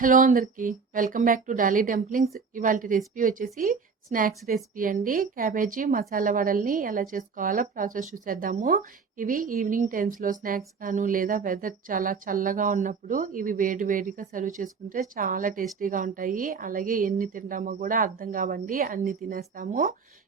Hello అందరికీ welcome back to Dolly dumplings. ఇవాళ recipe వచ్చేసి స్నాక్స్ రెసిపీ అండి. క్యాబేజీ మసాలా వడల్ని ఎలా చేసుకోవాలో ప్రాసెస్ చూసేద్దాము. ఇవి ఈవినింగ్ టైమ్స్లో స్నాక్స్ గాను లేదా వెదర్ చాలా చల్లగా ఉన్నప్పుడు ఇవి వేడి వేడిగా సర్వ్ చేసుకుంటే చాలా టేస్టీగా ఉంటాయి. అలాగే ఎన్ని తింటామో కూడా అర్థం కావండి, అన్ని తినేస్తాము.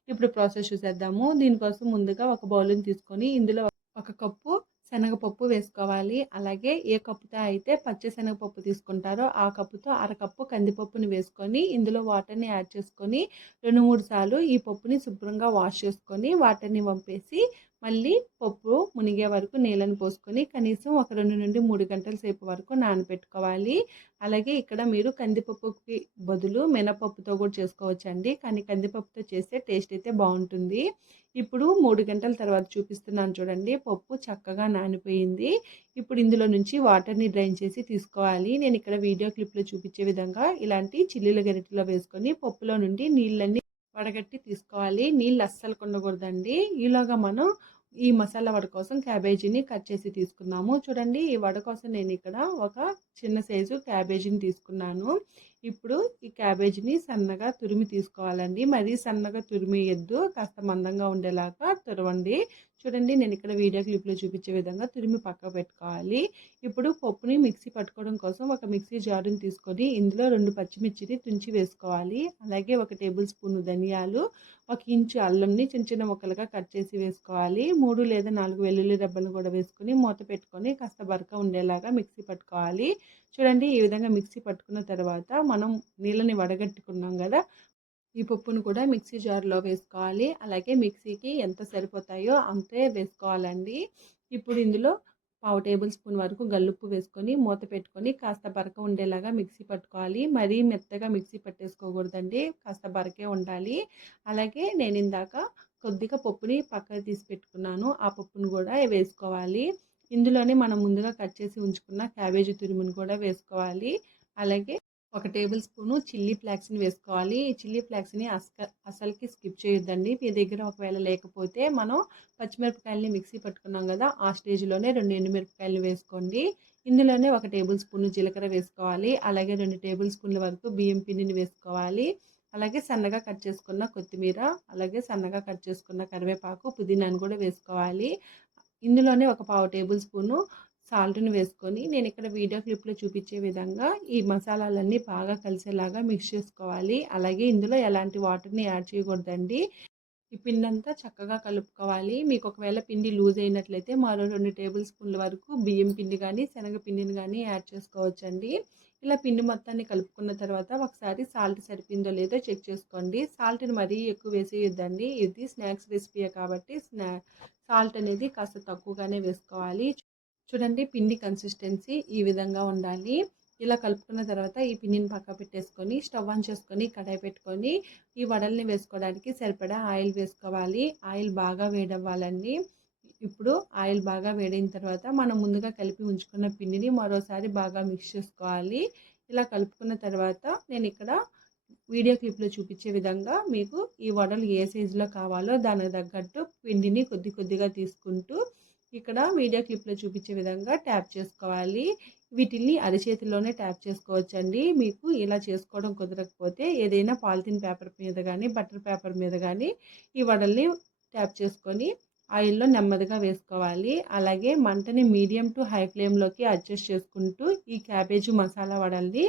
ఇప్పుడు ప్రాసెస్ చూసేద్దాము. దీనికోసం ముందుగా ఒక బౌల్ని తీసుకొని ఇందులో ఒక కప్పు శనగపప్పు వేసుకోవాలి. అలాగే ఏ కప్పుతో అయితే పచ్చి శనగపప్పు తీసుకుంటారో ఆ కప్పుతో అరకప్పు కందిపప్పుని వేసుకొని ఇందులో వాటర్ని యాడ్ చేసుకొని 2-3 సార్లు ఈ పప్పుని శుభ్రంగా వాష్ చేసుకొని వాటర్ని వంపేసి మళ్ళీ పప్పు మునిగే వరకు నీళ్ళని పోసుకొని కనీసం ఒక 2 నుండి 3 గంటల సేపు వరకు నానబెట్టుకోవాలి. అలాగే ఇక్కడ మీరు కందిపప్పుకి బదులు మినపప్పుతో కూడా చేసుకోవచ్చండి, కానీ కందిపప్పుతో చేస్తే టేస్ట్ అయితే బాగుంటుంది. ఇప్పుడు 3 గంటల తర్వాత చూపిస్తున్నాను చూడండి, పప్పు చక్కగా నానిపోయింది. ఇప్పుడు ఇందులో నుంచి వాటర్ని డ్రైన్ చేసి తీసుకోవాలి. నేను ఇక్కడ వీడియో క్లిప్లో చూపించే విధంగా ఇలాంటి చిల్లీల గరిటెలో వేసుకొని పప్పులో నుండి నీళ్ళన్నీ వడగట్టి తీసుకోవాలి. నీళ్ళు అస్సలు ఉండకూడదండి. ఈలోగా మనం ఈ మసాలా వడ కోసం క్యాబేజీని కట్ చేసి తీసుకున్నాము. చూడండి, ఈ వడ కోసం నేను ఇక్కడ ఒక చిన్న సైజు క్యాబేజీని తీసుకున్నాను. ఇప్పుడు ఈ క్యాబేజీని సన్నగా తురిమి తీసుకోవాలండి. మరీ సన్నగా తురిమియద్దు, కాస్త మందంగా ఉండేలాగా తురవండి. చూడండి, నేను ఇక్కడ వీడియో క్లిప్లో చూపించే విధంగా తురిమి పక్క పెట్టుకోవాలి. ఇప్పుడు పప్పుని మిక్సీ పట్టుకోవడం కోసం ఒక మిక్సీ జారుని తీసుకొని ఇందులో 2 పచ్చిమిర్చిని తుంచి వేసుకోవాలి. అలాగే 1 టేబుల్ స్పూన్ ధనియాలు, 1 ఇంచు అల్లంని చిన్న చిన్న ముక్కలుగా కట్ చేసి వేసుకోవాలి. 3 లేదా 4 వెల్లుల్లి రెబ్బలను కూడా వేసుకొని మూత పెట్టుకొని కాస్త బరక ఉండేలాగా మిక్సీ పట్టుకోవాలి. చూడండి, ఈ విధంగా మిక్సీ పట్టుకున్న తర్వాత మనం నీళ్ళని వడగట్టుకున్నాం కదా, ఈ పప్పును కూడా మిక్సీ జార్లో వేసుకోవాలి. అలాగే మిక్సీకి ఎంత సరిపోతాయో అంతే వేసుకోవాలండి. ఇప్పుడు ఇందులో 1/2 టేబుల్ స్పూన్ వరకు గల్లుప్పు వేసుకొని మూత పెట్టుకొని కాస్త బరక ఉండేలాగా మిక్సీ పట్టుకోవాలి. మరీ మెత్తగా మిక్సీ పట్టేసుకోకూడదండి, కాస్త బరకే ఉండాలి. అలాగే నేను ఇందాక కొద్దిగా పప్పుని పక్కకు తీసి పెట్టుకున్నాను, ఆ పప్పును కూడా వేసుకోవాలి. ఇందులోనే మనం ముందుగా కట్ చేసి ఉంచుకున్న క్యాబేజీ తురుమును కూడా వేసుకోవాలి. అలాగే 1 టేబుల్ స్పూను చిల్లీ ఫ్లాక్స్ని వేసుకోవాలి. ఈ చిల్లీ ఫ్లాక్స్ని అసలుకి స్కిప్ చేయొద్దండి. మీ దగ్గర ఒకవేళ లేకపోతే మనం పచ్చిమిరపకాయలని మిక్సీ పట్టుకున్నాం కదా, ఆ స్టేజ్లోనే 2 ఎండుమిరపకాయలు వేసుకోండి. ఇందులోనే 1 టేబుల్ స్పూన్ జీలకర్ర వేసుకోవాలి. అలాగే 2 టేబుల్ స్పూన్ల వరకు బియ్యం పిండిని వేసుకోవాలి. అలాగే సన్నగా కట్ చేసుకున్న కొత్తిమీర, అలాగే సన్నగా కట్ చేసుకున్న కరివేపాకు, పుదీనాను కూడా వేసుకోవాలి. ఇందులోనే 1/4 టేబుల్ స్పూను సాల్ట్ని వేసుకొని నేను ఇక్కడ వీడియో క్లిప్లో చూపించే విధంగా ఈ మసాలాలన్నీ బాగా కలిసేలాగా మిక్స్ చేసుకోవాలి. అలాగే ఇందులో ఎలాంటి వాటర్ని యాడ్ చేయకూడదండి. ఈ పిండి అంతా చక్కగా కలుపుకోవాలి. మీకు ఒకవేళ పిండి లూజ్ అయినట్లయితే మరో 2 టేబుల్ స్పూన్ల వరకు బియ్యం పిండి కానీ శనగపిండిని కానీ యాడ్ చేసుకోవచ్చండి. ఇలా పిండి మొత్తాన్ని కలుపుకున్న తర్వాత ఒకసారి సాల్ట్ సరిపోయిందో లేదో చెక్ చేసుకోండి. సాల్ట్ని మరీ ఎక్కువ వేసేయొద్దండి, ఇది స్నాక్స్ రెసిపీయే కాబట్టి సాల్ట్ అనేది కాస్త తక్కువగానే వేసుకోవాలి. చూడండి, పిండి కన్సిస్టెన్సీ ఈ విధంగా ఉండాలి. ఇలా కలుపుకున్న తర్వాత ఈ పిండిని పక్క పెట్టేసుకొని స్టవ్ ఆన్ చేసుకొని కడాయి పెట్టుకొని ఈ వడల్ని వేసుకోవడానికి సరిపడా ఆయిల్ వేసుకోవాలి. ఆయిల్ బాగా వేడవ్వాలండి. ఇప్పుడు ఆయిల్ బాగా వేడిన తర్వాత మనం ముందుగా కలిపి ఉంచుకున్న పిండిని మరోసారి బాగా మిక్స్ చేసుకోవాలి. ఇలా కలుపుకున్న తర్వాత నేను ఇక్కడ వీడియో క్లిప్లో చూపించే విధంగా మీకు ఈ వడలు ఏ సైజులో కావాలో దానికి తగ్గట్టు పిండిని కొద్ది కొద్దిగా తీసుకుంటూ ఇక్కడ వీడియో క్లిప్లో చూపించే విధంగా ట్యాప్ చేసుకోవాలి. వీటిని అరచేతిలోనే ట్యాప్ చేసుకోవచ్చండి. మీకు ఇలా చేసుకోవడం కుదరకపోతే ఏదైనా పాలిథిన్ పేపర్ మీద కానీ బటర్ పేపర్ మీద కానీ ఈ వడల్ని ట్యాప్ చేసుకొని ఆయిల్లో నెమ్మదిగా వేసుకోవాలి. అలాగే మంటని మీడియం టు హై ఫ్లేమ్లోకి అడ్జస్ట్ చేసుకుంటూ ఈ క్యాబేజీ మసాలా వడల్ని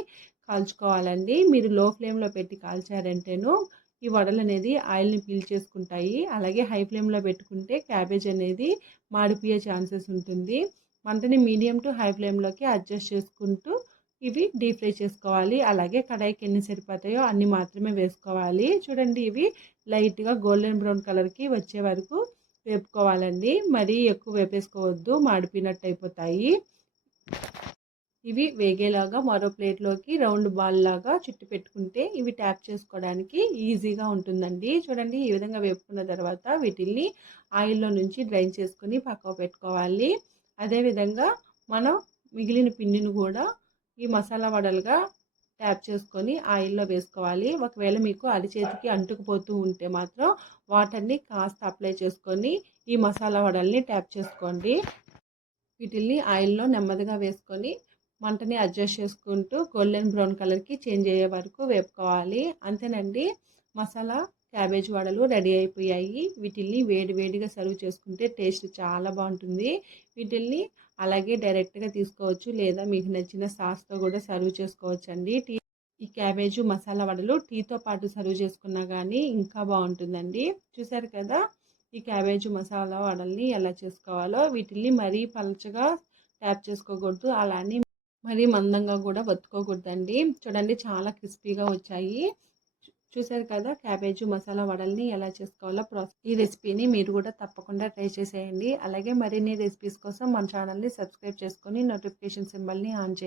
కాల్చుకోవాలండి. మీరు లో ఫ్లేమ్లో పెట్టి కాల్చారంటేను ఈ వడలు అనేది ఆయిల్ని పీల్చేసుకుంటాయి. అలాగే హై ఫ్లేమ్లో పెట్టుకుంటే క్యాబేజ్ అనేది మాడిపోయే ఛాన్సెస్ ఉంటుంది. మంటని మీడియం టు హై ఫ్లేమ్లోకి అడ్జస్ట్ చేసుకుంటూ ఇవి డీప్ ఫ్రై చేసుకోవాలి. అలాగే కడాయికి ఎన్ని సరిపోతాయో అన్ని మాత్రమే వేసుకోవాలి. చూడండి, ఇవి లైట్గా గోల్డెన్ బ్రౌన్ కలర్కి వచ్చే వరకు వేపుకోవాలండి. మరీ ఎక్కువ వేపేసుకోవద్దు, మాడిపోయినట్టు అయిపోతాయి. ఇవి వేగేలాగా మరో ప్లేట్లోకి రౌండ్ బాల్ లాగా చుట్టి పెట్టుకుంటే ఇవి ట్యాప్ చేసుకోవడానికి ఈజీగా ఉంటుందండి. చూడండి, ఈ విధంగా వేపుకున్న తర్వాత వీటిల్ని ఆయిల్లో నుంచి డ్రైన్ చేసుకొని పక్కకు పెట్టుకోవాలి. అదేవిధంగా మనం మిగిలిన పిండిని కూడా ఈ మసాలా వడలుగా ట్యాప్ చేసుకొని ఆయిల్లో వేసుకోవాలి. ఒకవేళ మీకు అరిచేతికి అంటుకుపోతూ ఉంటే మాత్రం వాటర్ని కాస్త అప్లై చేసుకొని ఈ మసాలా వడల్ని ట్యాప్ చేసుకోండి. వీటిల్ని ఆయిల్లో నెమ్మదిగా వేసుకొని మంటని అడ్జస్ట్ చేసుకుంటూ గోల్డెన్ బ్రౌన్ కలర్కి చేంజ్ అయ్యే వరకు వేపుకోవాలి. అంతేనండి, మసాలా క్యాబేజ్ వడలు రెడీ అయిపోయాయి. వీటిల్ని వేడి వేడిగా సర్వ్ చేసుకుంటే టేస్ట్ చాలా బాగుంటుంది. వీటిల్ని అలాగే డైరెక్ట్గా తీసుకోవచ్చు, లేదా మీకు నచ్చిన సాస్తో కూడా సర్వ్ చేసుకోవచ్చు అండి. ఈ క్యాబేజు మసాలా వడలు టీతో పాటు సర్వ్ చేసుకున్నా కానీ ఇంకా బాగుంటుందండి. చూసారు కదా ఈ క్యాబేజు మసాలా వడల్ని ఎలా చేసుకోవాలో. వీటిల్ని మరీ పలచగా ట్యాప్ చేసుకోకూడదు, అలానే మరీ మందంగా కూడా వత్తుకోకూడదండి. చూడండి చాలా క్రిస్పీగా వచ్చాయి. చూసారు కదా క్యాబేజు మసాలా వడల్ని ఎలా చేసుకోవాలో ప్రాసెస్. ఈ రెసిపీని మీరు కూడా తప్పకుండా ట్రై చేసేయండి. అలాగే మరిన్ని రెసిపీస్ కోసం మన ఛానల్ని సబ్స్క్రైబ్ చేసుకొని నోటిఫికేషన్ సింబల్ని ఆన్ చేయండి.